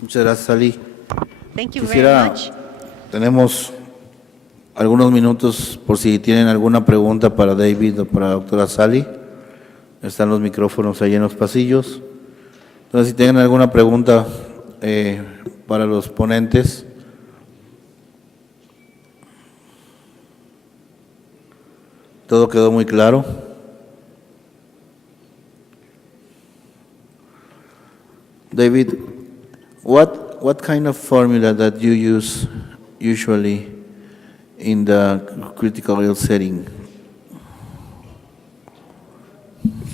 Muchas gracias, Ali. Thank you very Quisiera, much. tenemos algunos minutos por si tienen alguna pregunta para David o para la doctora Sally. Están los micrófonos ahí en los pasillos. Entonces, si tienen alguna pregunta para los ponentes. ¿Todo quedó muy claro? David, what kind of formula that you use usually in the critical ill setting?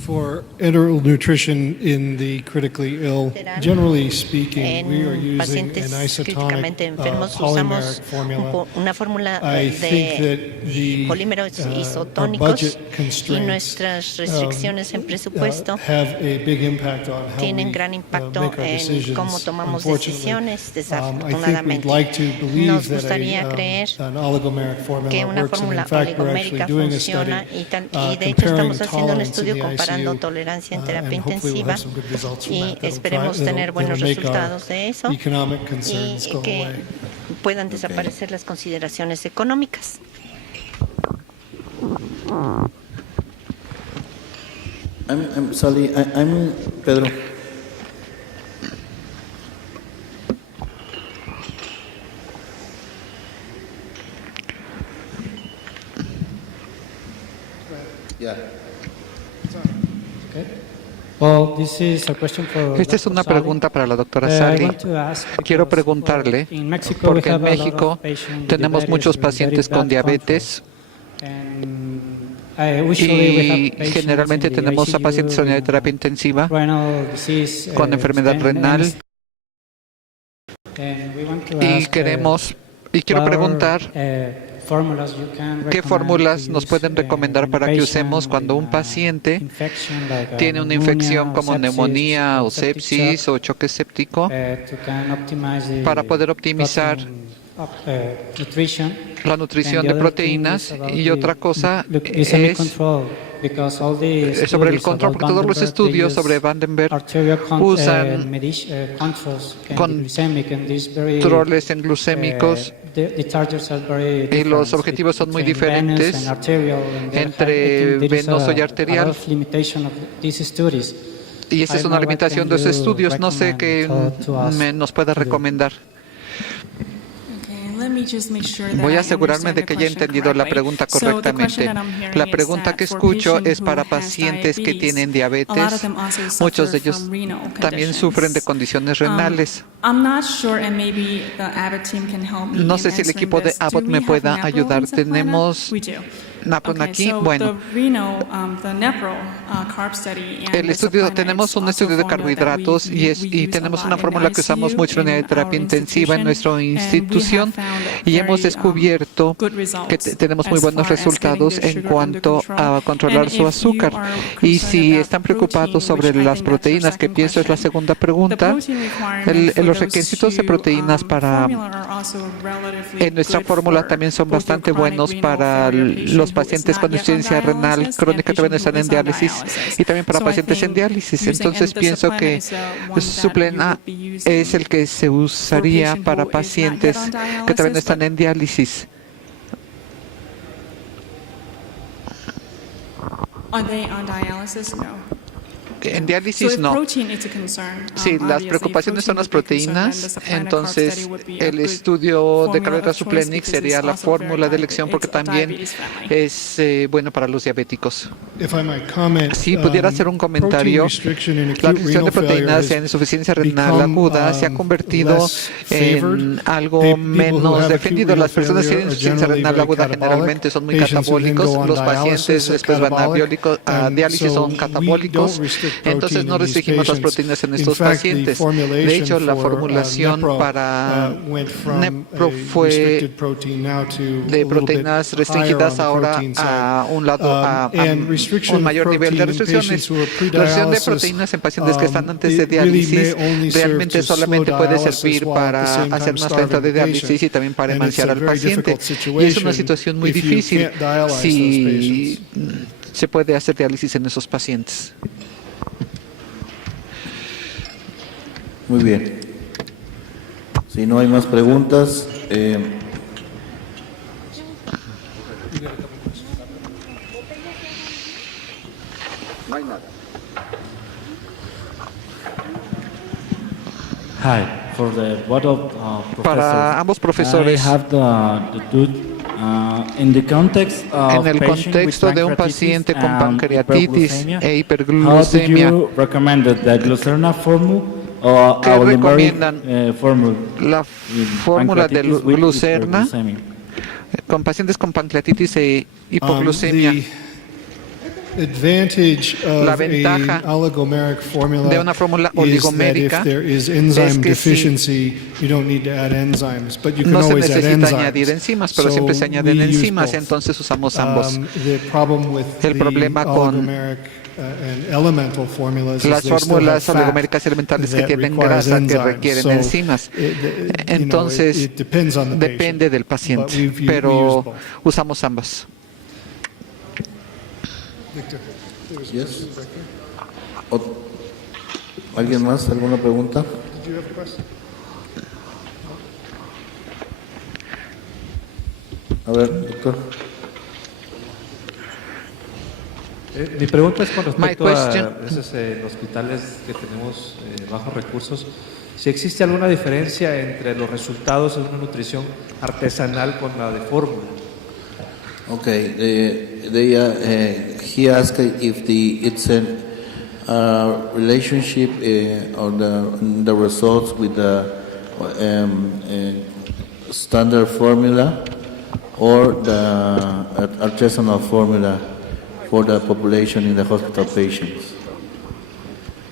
For enteral nutrition in the critically ill, generally speaking, we are En using pacientes an críticamente isotonic enfermos polymeric usamos formula. una fórmula I think de that the polímeros our isotónicos budget y constraints nuestras restricciones en presupuesto have a big impact on how tienen we gran impacto make our en decisions. cómo tomamos Unfortunately, decisiones, I think we'd desafortunadamente. like to believe Nos that gustaría creer an oligomeric que formula una works, and fórmula in fact, we're actually oligomérica doing a study funciona y de hecho comparing estamos haciendo un tolerance in estudio the comparando ICU, tolerancia en terapia and hopefully we'll intensiva have some good results from y that that'll esperemos tener buenos that'll make our resultados de eso economic concerns y go que away. puedan desaparecer las consideraciones económicas. I'm Sally, I'm Pedro. Yeah. Well, this is a question for Esta es Dr. una Sally. pregunta para la doctora I Sally. want to ask Quiero because, preguntarle, in Mexico porque we en have a lot of México patients with tenemos diabetes muchos with very pacientes con bad diabetes control. And, usually we have y patients generalmente in the tenemos a ICU pacientes en unidad de with terapia intensiva renal disease, con enfermedad renal and we want to y ask, quiero what are, preguntar formulas you can qué recommend fórmulas to nos use, pueden recomendar when a para que patient usemos cuando with un paciente infection like tiene una pneumonia infección or como sepsis neumonía o or septic sepsis shock, o choque séptico to can optimize the para poder optimizar protein, nutrition. la nutrición And de the other thing proteínas is about y otra cosa the glycemic es control, because all the sobre el studies control, about porque todos los Vandenberg, they estudios use sobre Vandenberg arterial usan controls and glycemic, and these very, controles en glucémicos the targets are very y los different objetivos son muy between venous diferentes and arterial, and there entre I think there is venoso y a arterial. lot of limitation of these studies. Y esa es I una don't know what limitación can de esos you estudios. No sé recommend qué to us nos puede to do. recomendar. Voy a asegurarme de que haya entendido la pregunta correctamente. La pregunta que escucho es para pacientes que tienen diabetes. Muchos de ellos también sufren de condiciones renales. No sé si el equipo de Abbott me pueda ayudar. Tenemos NAPRON aquí. Bueno, el estudio, tenemos un estudio de carbohidratos y tenemos una fórmula que usamos mucho en la terapia intensiva en nuestra institución y hemos descubierto que tenemos muy buenos resultados en cuanto a controlar su azúcar. Y si están preocupados sobre las proteínas, que pienso es la segunda pregunta, los requisitos de proteínas en nuestra fórmula también son bastante buenos para los pacientes con insuficiencia renal crónica que también están en diálisis y también para pacientes en diálisis. Entonces pienso que Suplen A es el que se usaría para pacientes que también están en diálisis. Are they on dialysis? No. En diálisis no. Sí, las preocupaciones son las proteínas, entonces el estudio de carrera Suplenix sería la fórmula de elección porque también es bueno para los diabéticos. Si pudiera hacer un comentario, la restricción de proteínas en insuficiencia renal aguda se ha convertido en algo menos defendido. Las personas que tienen insuficiencia renal aguda generalmente son muy catabólicos, los pacientes después van a diálisis son catabólicos. Entonces no restringimos las proteínas en estos pacientes. De hecho, la formulación para Nepro fue de proteínas restringidas ahora a un lado, a un mayor nivel de restricciones. La restricción de proteínas en pacientes que están antes de diálisis realmente solamente puede servir para hacer más lenta de diálisis y también para emanciar al paciente. Y es una situación muy difícil si se puede hacer diálisis en esos pacientes. Muy bien. Si no hay más preguntas, Hi, for the board of Para ambos profesores, I have in the context of en el patient contexto with de un pancreatitis paciente con and pancreatitis hyperglycemia, e how do hiperglucemia, you recommend the Glucerna formula or ¿qué Alimeric recomiendan? formula? La fórmula de Pancreatitis with Glucerna hyperglycemia. con pacientes con pancreatitis e hipoglucemia. The advantage La of ventaja a oligomeric formula de una fórmula is that oligomérica if there is es enzyme que si deficiency, you don't need to add enzymes, but you can no se always add necesita enzymes. añadir enzimas, pero So siempre se añaden we use enzimas, both. entonces usamos ambos. The problem with El the problema con oligomeric and elemental formulas las is they still have fórmulas fat oligoméricas elementales que that tienen requires grasa, que enzymes. requieren So, enzimas. Entonces, it depends on the depende patient, del but paciente, we use pero both. usamos ambas. yes. ¿Alguien más? ¿Alguna pregunta? A ver, doctor. Mi pregunta es con My respecto a question. esos hospitales que tenemos bajos recursos. Si existe alguna diferencia entre los resultados de una nutrición artesanal con la de fórmula. Okay, he asked if it's a relationship on the results with the standard formula or the artisanal formula for the population in the hospital patients.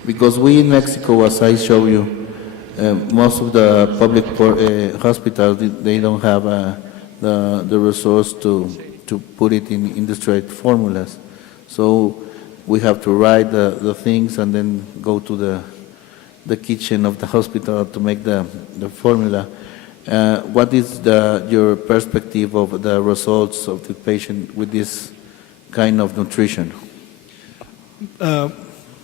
Because we in Mexico, as I show you, most of the public hospitals, they don't have the resource to put it in the straight formulas. So we have to write the things and then go to the kitchen of the hospital to make the formula. What is your perspective of the results of the patient with this kind of nutrition?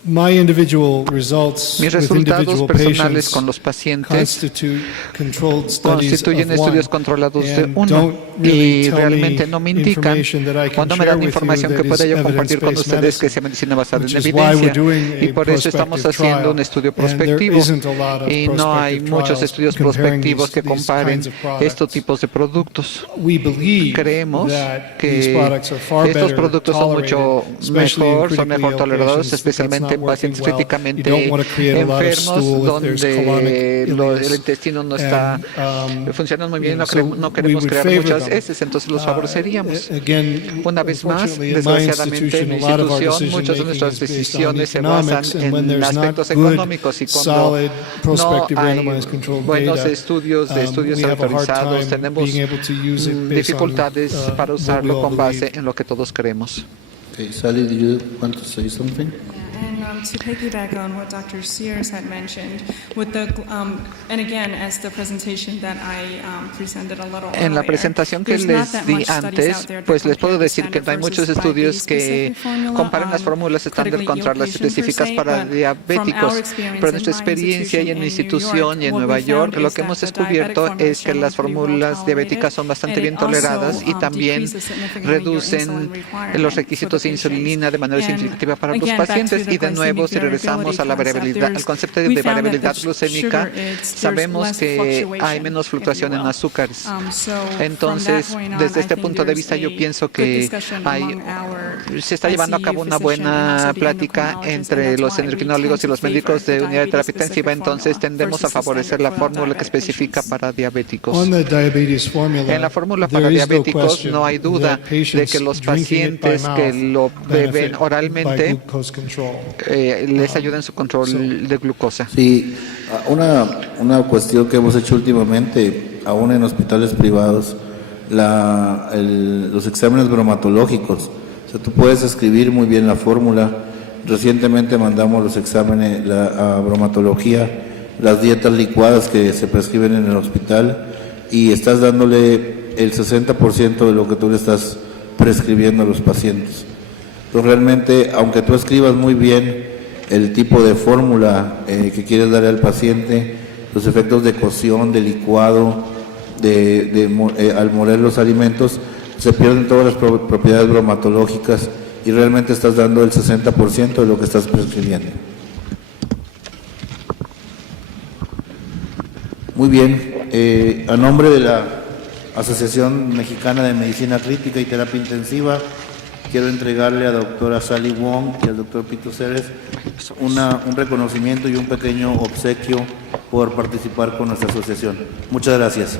My individual results Mis with resultados individual personales patients con los pacientes constitute controlled studies constituyen of one, estudios controlados de and uno don't really y tell realmente me no me indican information that I can cuando me share dan with you información que that pueda is yo compartir con evidence-based ustedes que medicine, sea medicina basada en which is why we're evidencia doing y a por eso estamos prospective haciendo un trial, estudio and there prospectivo isn't a lot of y no hay prospective muchos trials estudios comparing prospectivos que these comparen kinds of products. estos tipos de productos. We believe Creemos that these que products are far estos better productos son mucho tolerated, especially in mejor, son critically mejor ill tolerados, patients, especialmente en that's not pacientes working well. críticamente You don't want to create a lot of enfermos stool if there's donde colonic el ileus. intestino no está funcionando muy bien, no So no we queremos would crear favor muchas them. heces, entonces los favoreceríamos. Again, Una vez más, unfortunately, at my desgraciadamente, en mi institution, a lot of our institución, muchas de decision-making nuestras is based on decisiones se basan economics, and when en there's not aspectos good, económicos y cuando solid, no prospective, hay randomized controlled buenos data, estudios de estudios we have a hard autorizados, time tenemos being able to use it based dificultades on, para what we usarlo all con base believe. en lo que todos creemos. Okay, Sally, do you want to say something? And to piggyback on what Dr. Sears had mentioned, with the and again, as the presentation that I presented a little En la earlier, presentación que there's not les that di much studies antes, out there that pues les puedo compare the decir que standard no hay muchos versus estudios que diabetes-specific formula comparan las on fórmulas estándar critically contra ill las patients per específicas se, para but diabéticos. from our experience Pero in nuestra my experiencia y en mi institution institución y en what Nueva we York, found lo is que that hemos the descubierto diabetic es que formulation las was pretty well fórmulas tolerated, diabéticas son bastante and bien it also, toleradas y también decreases significantly your reducen insulin requirement los for requisitos the de insulina de manera patients. significativa para And los again, back to pacientes. the Y de nuevo, glycemic si regresamos a la variability variabilidad, concept, al concepto de we found that variabilidad the glucémica, sugar, there's sabemos less que hay fluctuation, menos if fluctuación you en will. azúcares. So Entonces, from that point on, desde I este think punto de there's vista, yo a pienso good que discussion hay, among our se está llevando a cabo una buena plática entre los endocrinólogos y los médicos de unidad de terapia intensiva. Entonces, tendemos a favorecer la fórmula que especifica para diabéticos. On the diabetes formula, En la fórmula para there is no diabéticos question no hay duda that de patients que los drinking it by pacientes que mouth lo beben benefit by oralmente glucose control. les ayuda en su control de glucosa. Sí, una cuestión que hemos hecho últimamente, aún en hospitales privados, los exámenes bromatológicos. O sea, tú puedes escribir muy bien la fórmula. Recientemente mandamos los exámenes, la bromatología, las dietas licuadas que se prescriben en el hospital y estás dándole el 60% de lo que tú le estás prescribiendo a los pacientes. Entonces realmente, aunque tú escribas muy bien el tipo de fórmula que quieres darle al paciente, los efectos de cocción, de licuado, al moler los alimentos, se pierden todas las propiedades bromatológicas y realmente estás dando el 60% de lo que estás prescribiendo. Muy bien, a nombre de la Asociación Mexicana de Medicina Crítica y Terapia Intensiva, quiero entregarle a la doctora Sally Wong y al doctor Pito Ceres un reconocimiento y un pequeño obsequio por participar con nuestra asociación. Muchas gracias.